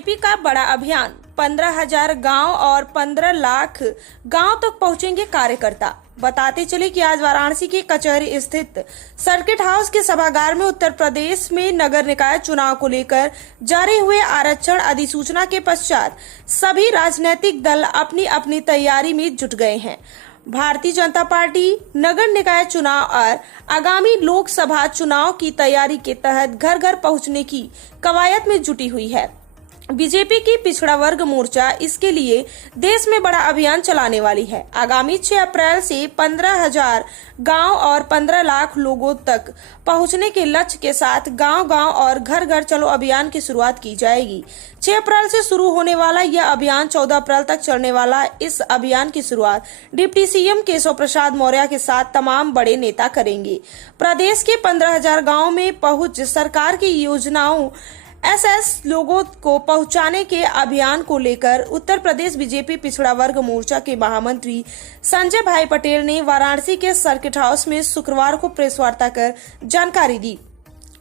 BJP का बड़ा अभियान 15,000 गांव और 15 लाख गांव तक पहुंचेंगे कार्यकर्ता। बताते चले कि आज वाराणसी के कचहरी स्थित सर्किट हाउस के सभागार में उत्तर प्रदेश में नगर निकाय चुनाव को लेकर जारी हुए आरक्षण अधिसूचना के पश्चात सभी राजनीतिक दल अपनी अपनी तैयारी में जुट गए हैं। भारतीय जनता पार्टी नगर निकाय चुनाव और आगामी लोकसभा चुनाव की तैयारी के तहत घर घर पहुंचने की कवायद में जुटी हुई है। बीजेपी की पिछड़ा वर्ग मोर्चा इसके लिए देश में बड़ा अभियान चलाने वाली है। आगामी 6 अप्रैल से 15,000 गांव और 15 लाख लोगों तक पहुंचने के लक्ष्य के साथ गांव-गांव और घर घर चलो अभियान की शुरुआत की जाएगी। 6 अप्रैल से शुरू होने वाला यह अभियान 14 अप्रैल तक चलने वाला। इस अभियान की शुरुआत डिप्टी सीएम केशव प्रसाद मौर्य के साथ तमाम बड़े नेता करेंगे। प्रदेश के 15,000 गाँव में पहुंच सरकार की योजनाओं एसएस लोगों को पहुंचाने के अभियान को लेकर उत्तर प्रदेश बीजेपी पिछड़ा वर्ग मोर्चा के महामंत्री संजय भाई पटेल ने वाराणसी के सर्किट हाउस में शुक्रवार को प्रेस वार्ता कर जानकारी दी।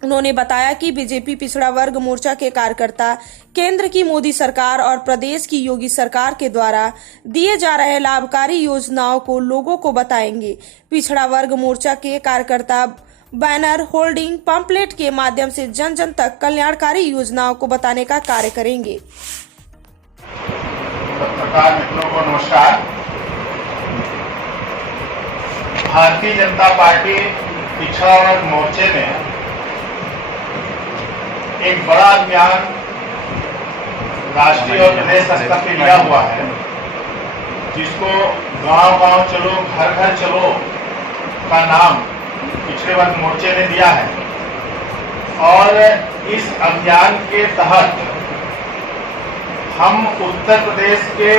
उन्होंने बताया कि बीजेपी पिछड़ा वर्ग मोर्चा के कार्यकर्ता केंद्र की मोदी सरकार और प्रदेश की योगी सरकार के द्वारा दिए जा रहे लाभकारी योजनाओं को लोगों को बताएंगे। पिछड़ा वर्ग मोर्चा के कार्यकर्ता बैनर, होल्डिंग, पंपलेट के माध्यम से जन जन तक कल्याणकारी योजनाओं को बताने का कार्य करेंगे। पत्रकार मित्रों को नमस्कार। भारतीय जनता पार्टी पिछड़ा वर्ग मोर्चे ने एक बड़ा अभियान राष्ट्रीय और प्रदेश स्तर पर लिया हुआ है, जिसको गांव-गांव चलो घर घर चलो का नाम पिछड़े वर्ग मोर्चे ने दिया है। और इस अभियान के तहत हम उत्तर प्रदेश के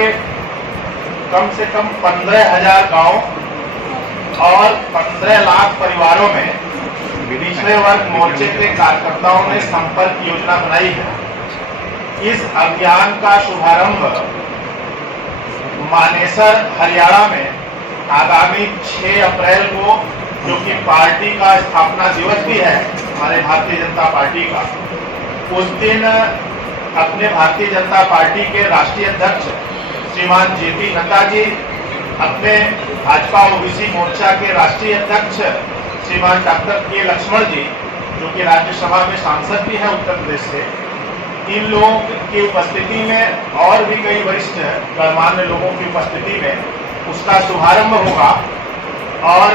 कम से कम 15,000 गांव और 15 लाख परिवारों में पिछड़े वर्ग मोर्चे के कार्यकर्ताओं ने संपर्क योजना बनाई है। इस अभियान का शुभारंभ मानेसर हरियाणा में आगामी 6 अप्रैल को, जो कि पार्टी का स्थापना दिवस भी है हमारे भारतीय जनता पार्टी का, उस दिन अपने भारतीय जनता पार्टी के राष्ट्रीय अध्यक्ष श्रीमान जेपी नड्डा जी, अपने भाजपा ओबीसी मोर्चा के राष्ट्रीय अध्यक्ष श्रीमान डॉक्टर के लक्ष्मण जी, जो कि राज्यसभा में सांसद भी है उत्तर प्रदेश से, इन लोगों की उपस्थिति में और भी कई वरिष्ठ गणमान्य लोगों की उपस्थिति में उसका शुभारंभ होगा। और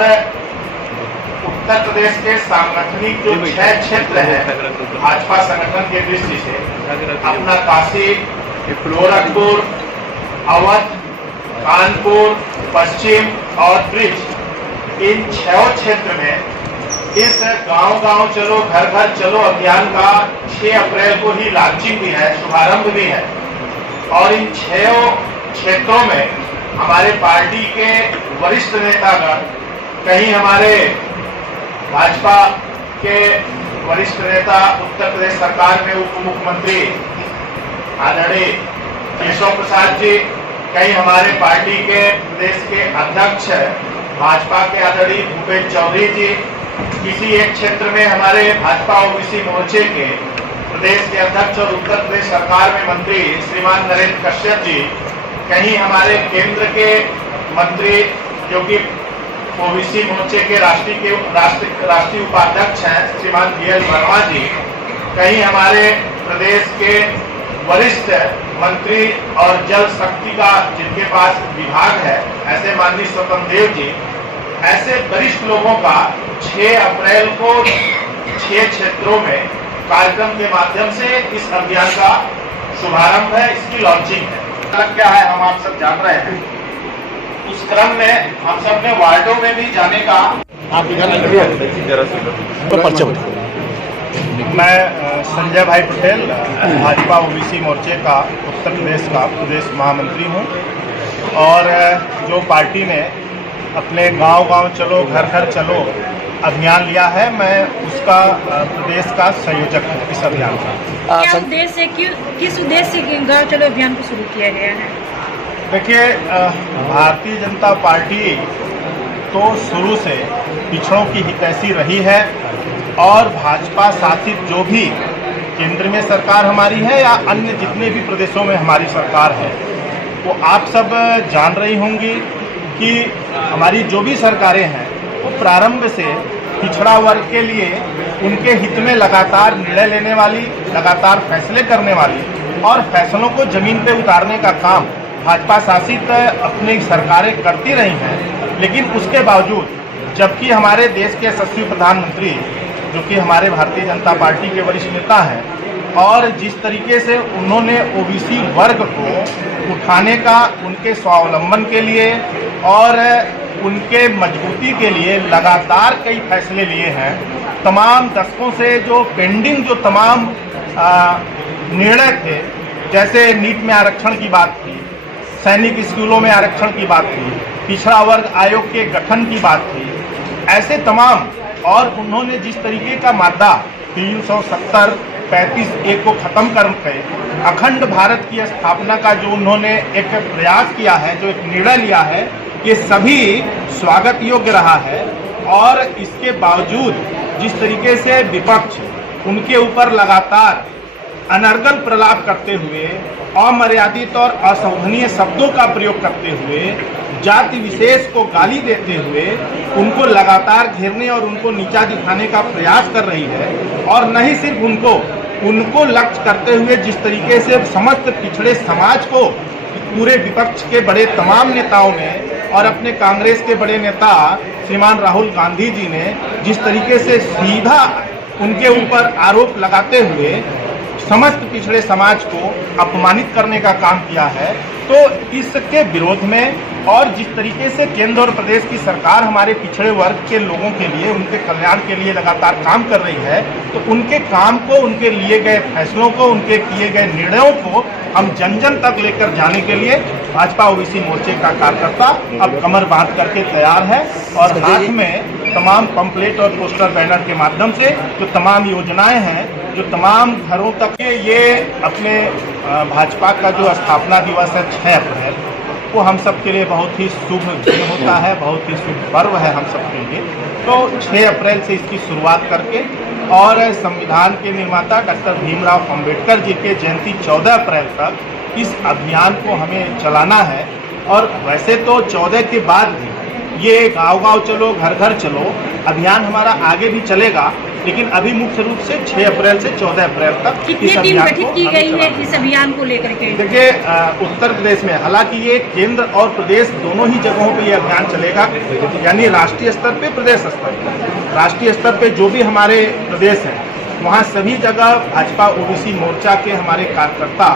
उत्तर प्रदेश के सांगठनिक जो 6 क्षेत्र हैं भाजपा संगठन के दृष्टि से, अपना काशी, गोरखपुर, अवध, कानपुर, पश्चिम और ब्रिज, इन 6 क्षेत्र में इस गांव-गांव चलो घर घर चलो अभियान का 6 अप्रैल को ही लॉन्चिंग भी है, शुभारंभ भी है। और इन 6 क्षेत्रों में हमारे पार्टी के वरिष्ठ नेतागण, कहीं हमारे भाजपा के वरिष्ठ नेता उत्तर प्रदेश सरकार में उप मुख्यमंत्री आदरणीय केशव प्रसाद जी, कहीं हमारे पार्टी के प्रदेश के अध्यक्ष भाजपा के आदरणीय भूपेश चौधरी जी, किसी एक क्षेत्र में हमारे भाजपा ओबीसी मोर्चे के प्रदेश के अध्यक्ष और उत्तर प्रदेश सरकार में मंत्री श्रीमान नरेंद्र कश्यप जी, कहीं हमारे केंद्र के मंत्री जो कि ओबीसी मोर्चे के राष्ट्रीय उपाध्यक्ष हैं श्रीमान बीएल वर्मा जी, कहीं हमारे प्रदेश के वरिष्ठ मंत्री और जल शक्ति का जिनके पास विभाग है ऐसे माननीय स्वतंत्र देव जी, ऐसे वरिष्ठ लोगों का 6 अप्रैल को 6 क्षेत्रों में कार्यक्रम के माध्यम से इस अभियान का शुभारंभ है, इसकी लॉन्चिंग है। क्या है हम आप सब जान रहे हैं। उस क्रम में हम सब ने वार्डों में भी जाने का मैं संजय भाई पटेल, भाजपा ओबीसी मोर्चे का उत्तर प्रदेश का प्रदेश महामंत्री हूं। और जो पार्टी ने अपने गांव-गांव चलो घर घर चलो अभियान लिया है, मैं उसका प्रदेश का संयोजक हूँ इस अभियान का। किस उद्देश्य से गांव चलो अभियान को शुरू किया गया है? देखिए, भारतीय जनता पार्टी तो शुरू से पिछड़ों की हितैषी रही है और भाजपा शासित जो भी केंद्र में सरकार हमारी है या अन्य जितने भी प्रदेशों में हमारी सरकार है, वो आप सब जान रही होंगी कि हमारी जो भी सरकारें हैं वो प्रारंभ से पिछड़ा वर्ग के लिए उनके हित में लगातार निर्णय लेने वाली, लगातार फैसले करने वाली और फैसलों को जमीन पे उतारने का काम भाजपा शासित अपनी सरकारें करती रही हैं। लेकिन उसके बावजूद जबकि हमारे देश के यशस्वी प्रधानमंत्री जो कि हमारे भारतीय जनता पार्टी के वरिष्ठ नेता हैं और जिस तरीके से उन्होंने ओबीसी वर्ग को उठाने का, उनके स्वावलंबन के लिए और उनके मजबूती के लिए लगातार कई फैसले लिए हैं। तमाम दशकों से जो पेंडिंग जो तमाम निर्णय थे, जैसे नीट में आरक्षण की बात थी, सैनिक स्कूलों में आरक्षण की बात थी, पिछड़ा वर्ग आयोग के गठन की बात थी, ऐसे तमाम, और उन्होंने जिस तरीके का मादा 370 35(1) को खत्म करके अखंड भारत की स्थापना का जो उन्होंने एक प्रयास किया है, जो एक निर्णय लिया है, ये सभी स्वागत योग्य रहा है। और इसके बावजूद जिस तरीके से विपक्ष उनके ऊपर लगातार अनर्गल प्रलाप करते हुए, अमर्यादित और असंवहनीय शब्दों का प्रयोग करते हुए, जाति विशेष को गाली देते हुए उनको लगातार घेरने और उनको नीचा दिखाने का प्रयास कर रही है। और न ही सिर्फ उनको लक्ष्य करते हुए जिस तरीके से समस्त पिछड़े समाज को पूरे विपक्ष के बड़े तमाम नेताओं ने और अपने कांग्रेस के बड़े नेता श्रीमान राहुल गांधी जी ने जिस तरीके से सीधा उनके ऊपर आरोप लगाते हुए समस्त पिछड़े समाज को अपमानित करने का काम किया है, तो इसके विरोध में और जिस तरीके से केंद्र और प्रदेश की सरकार हमारे पिछड़े वर्ग के लोगों के लिए, उनके कल्याण के लिए लगातार काम कर रही है, तो उनके काम को, उनके लिए गए फैसलों को, उनके किए गए निर्णयों को हम जन जन तक लेकर जाने के लिए भाजपा ओबीसी मोर्चे का कार्यकर्ता अब कमर बांध करके तैयार है और हाथ में तमाम पंपलेट और पोस्टर बैनर के माध्यम से जो तमाम योजनाएं हैं, जो तमाम घरों तक ये अपने भाजपा का जो स्थापना दिवस है 6 अप्रैल, वो हम सब के लिए बहुत ही शुभ दिन होता है, बहुत ही शुभ पर्व है हम सब के लिए। तो 6 अप्रैल से इसकी शुरुआत करके और संविधान के निर्माता डॉक्टर भीमराव अंबेडकर जी के जयंती 14 अप्रैल तक इस अभियान को हमें चलाना है। और वैसे तो 14 के बाद भी ये गांव-गांव चलो, घर-घर चलो अभियान हमारा आगे भी चलेगा, लेकिन अभी मुख्य रूप से 6 अप्रैल से 14 अप्रैल तक कितनी टीम गठित की गई है इस अभियान को लेकर के? देखिए, उत्तर प्रदेश में, हालांकि ये केंद्र और प्रदेश दोनों ही जगहों पे ये अभियान चलेगा, यानी राष्ट्रीय स्तर पे, प्रदेश स्तर पे। राष्ट्रीय स्तर पे जो भी हमारे प्रदेश हैं वहाँ सभी जगह भाजपा ओबीसी मोर्चा के हमारे कार्यकर्ता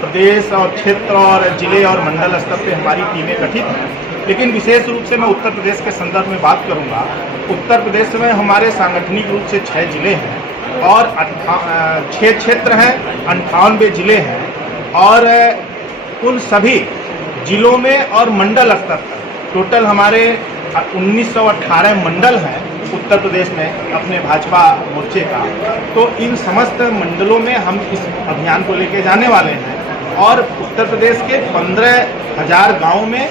प्रदेश और क्षेत्र और जिले और मंडल स्तर पे हमारी टीमें गठित हैं। लेकिन विशेष रूप से मैं उत्तर प्रदेश के संदर्भ में बात करूंगा। उत्तर प्रदेश में हमारे सांगठनिक रूप से 6 जिले हैं और 6 क्षेत्र हैं, 98 जिले हैं और उन सभी जिलों में और मंडल स्तर पर टोटल हमारे 1918 मंडल हैं उत्तर प्रदेश में अपने भाजपा मोर्चे का। तो इन समस्त मंडलों में हम इस अभियान को लेके जाने वाले हैं और उत्तर प्रदेश के 15,000 गाँव में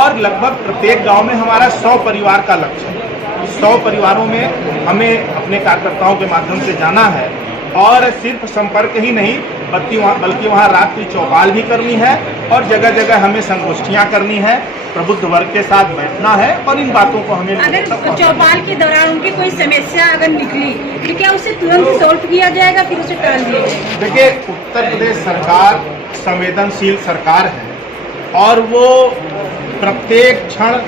और लगभग प्रत्येक गांव में हमारा 100 परिवार का लक्ष्य है। 100 परिवारों में हमें अपने कार्यकर्ताओं के माध्यम से जाना है और सिर्फ संपर्क ही नहीं बल्कि वहाँ रात्रि चौपाल भी करनी है और जगह जगह हमें संगोष्ठियाँ करनी है, प्रबुद्ध वर्ग के साथ बैठना है और इन बातों को हमें अगर चौपाल के दौरान उनकी कोई समस्या अगर निकली तो क्या उसे तुरंत सॉल्व किया जाएगा, फिर उसे टाल दिया जाएगा? देखिए, उत्तर प्रदेश सरकार संवेदनशील सरकार है और वो प्रत्येक क्षण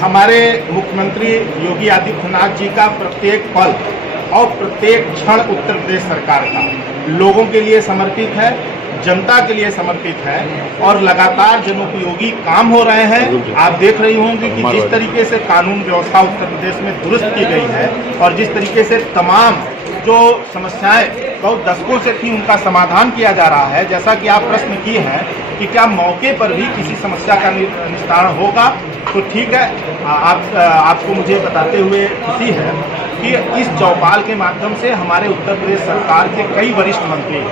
हमारे मुख्यमंत्री योगी आदित्यनाथ जी का प्रत्येक पल और प्रत्येक क्षण उत्तर प्रदेश सरकार का लोगों के लिए समर्पित है, जनता के लिए समर्पित है और लगातार जनोपयोगी काम हो रहे हैं। आप देख रही होंगी कि जिस तरीके से कानून व्यवस्था उत्तर प्रदेश में दुरुस्त की गई है और जिस तरीके से तमाम जो समस्याएं बहुत दशकों से थी उनका समाधान किया जा रहा है। जैसा कि आप प्रश्न किए हैं कि क्या मौके पर भी किसी समस्या का निस्तारण होगा, तो ठीक है, आपको मुझे बताते हुए खुशी है कि इस चौपाल के माध्यम से हमारे उत्तर प्रदेश सरकार के कई वरिष्ठ मंत्री,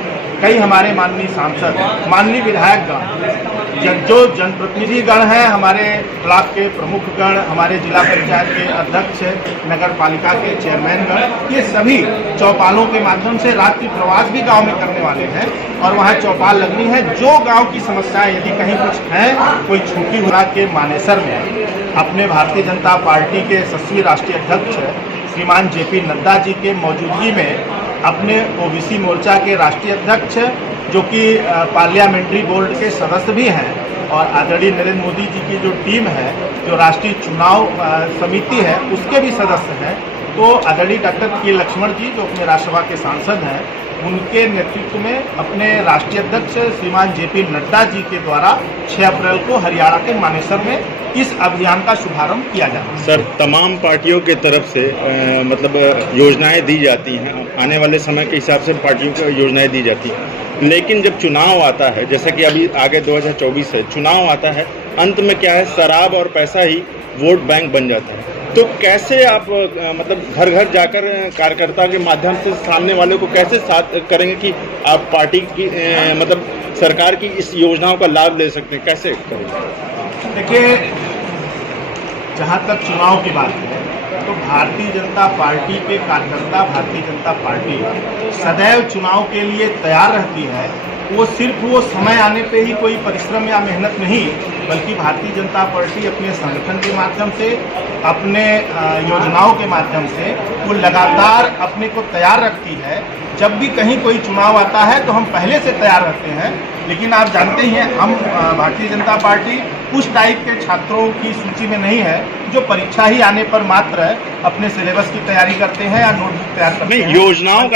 कई हमारे माननीय सांसद, माननीय विधायकगण जो जनप्रतिनिधि गण हैं, हमारे ब्लॉक के प्रमुख गण, हमारे जिला पंचायत के अध्यक्ष, नगर पालिका के चेयरमैन गण, ये सभी चौपालों के माध्यम से रात्रि प्रवास भी गांव में करने वाले हैं और वहां चौपाल लगनी है। जो गांव की समस्याएं यदि कहीं कुछ है, कोई छूटी हुआ के मानेसर में अपने भारतीय जनता पार्टी के यशस्वी राष्ट्रीय अध्यक्ष श्रीमान जेपी नड्डा जी के मौजूदगी में अपने ओबीसी मोर्चा के राष्ट्रीय अध्यक्ष, जो कि पार्लियामेंट्री बोर्ड के सदस्य भी हैं, और आदरणीय नरेंद्र मोदी जी की जो टीम है, जो राष्ट्रीय चुनाव समिति है, उसके भी सदस्य हैं, तो आदरणीय डॉक्टर के लक्ष्मण जी, जो अपने राज्यसभा के सांसद हैं, उनके नेतृत्व में अपने राष्ट्रीय अध्यक्ष श्रीमान जेपी नड्डा जी के द्वारा 6 अप्रैल को हरियाणा के मानेसर में इस अभियान का शुभारंभ किया जाएगा। सर, तमाम पार्टियों के तरफ से मतलब योजनाएं दी जाती हैं, आने वाले समय के हिसाब से पार्टियों को योजनाएं दी जाती हैं, लेकिन जब चुनाव आता है, जैसा कि अभी आगे 2024 है, चुनाव आता है, अंत में क्या है, शराब और पैसा ही वोट बैंक बन जाता है। तो कैसे आप मतलब घर घर जाकर कार्यकर्ता के माध्यम से सामने वाले को कैसे साथ करेंगे कि आप पार्टी की मतलब सरकार की इस योजनाओं का लाभ ले सकते हैं, कैसे करेंगे? देखिए, जहाँ तक चुनाव की बात है, तो भारतीय जनता पार्टी के कार्यकर्ता, भारतीय जनता पार्टी सदैव चुनाव के लिए तैयार रहती है। वो सिर्फ वो समय आने पे ही कोई परिश्रम या मेहनत नहीं, बल्कि भारतीय जनता पार्टी अपने संगठन के माध्यम से, अपने योजनाओं के माध्यम से वो लगातार अपने को तैयार रखती है। जब भी कहीं कोई चुनाव आता है तो हम पहले से तैयार रहते हैं, लेकिन आप जानते ही हैं, हम भारतीय जनता पार्टी उस टाइप के छात्रों की सूची में नहीं है जो परीक्षा ही आने पर मात्र अपने सिलेबस की तैयारी करते हैं या नोटबुक तैयार करते हैं। योजनाओं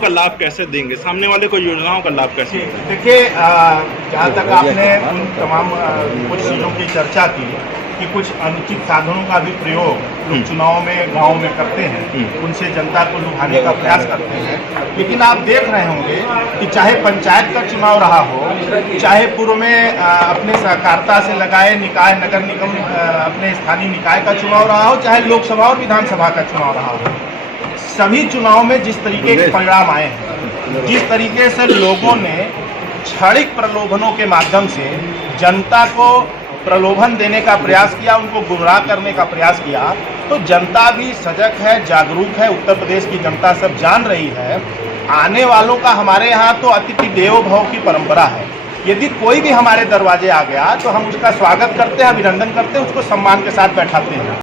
का लाभ कैसे देंगे सामने वाले को? योजनाओं का लाभ कैसे? देखिए, जहाँ तक आपने उन तमाम कुछ चीज़ों की चर्चा की कि कुछ अनुचित साधनों का भी प्रयोग लोग चुनाव में गांव में करते हैं, उनसे जनता को लुभाने का प्रयास करते हैं, लेकिन आप देख रहे होंगे कि चाहे पंचायत का चुनाव रहा हो, चाहे पूर्व में अपने सहकारिता से लगाए निकाय, नगर निगम, अपने स्थानीय निकाय का चुनाव रहा हो, चाहे लोकसभा और विधानसभा का चुनाव रहा हो, सभी चुनाव में जिस तरीके के परिणाम आए हैं, जिस तरीके से लोगों ने क्षणिक प्रलोभनों के माध्यम से जनता को प्रलोभन देने का प्रयास किया, उनको गुमराह करने का प्रयास किया, तो जनता भी सजग है, जागरूक है। उत्तर प्रदेश की जनता सब जान रही है। आने वालों का हमारे यहाँ तो अतिथि देवो भव की परंपरा है। यदि कोई भी हमारे दरवाजे आ गया तो हम उसका स्वागत करते हैं, अभिनंदन करते हैं, उसको सम्मान के साथ बैठाते हैं।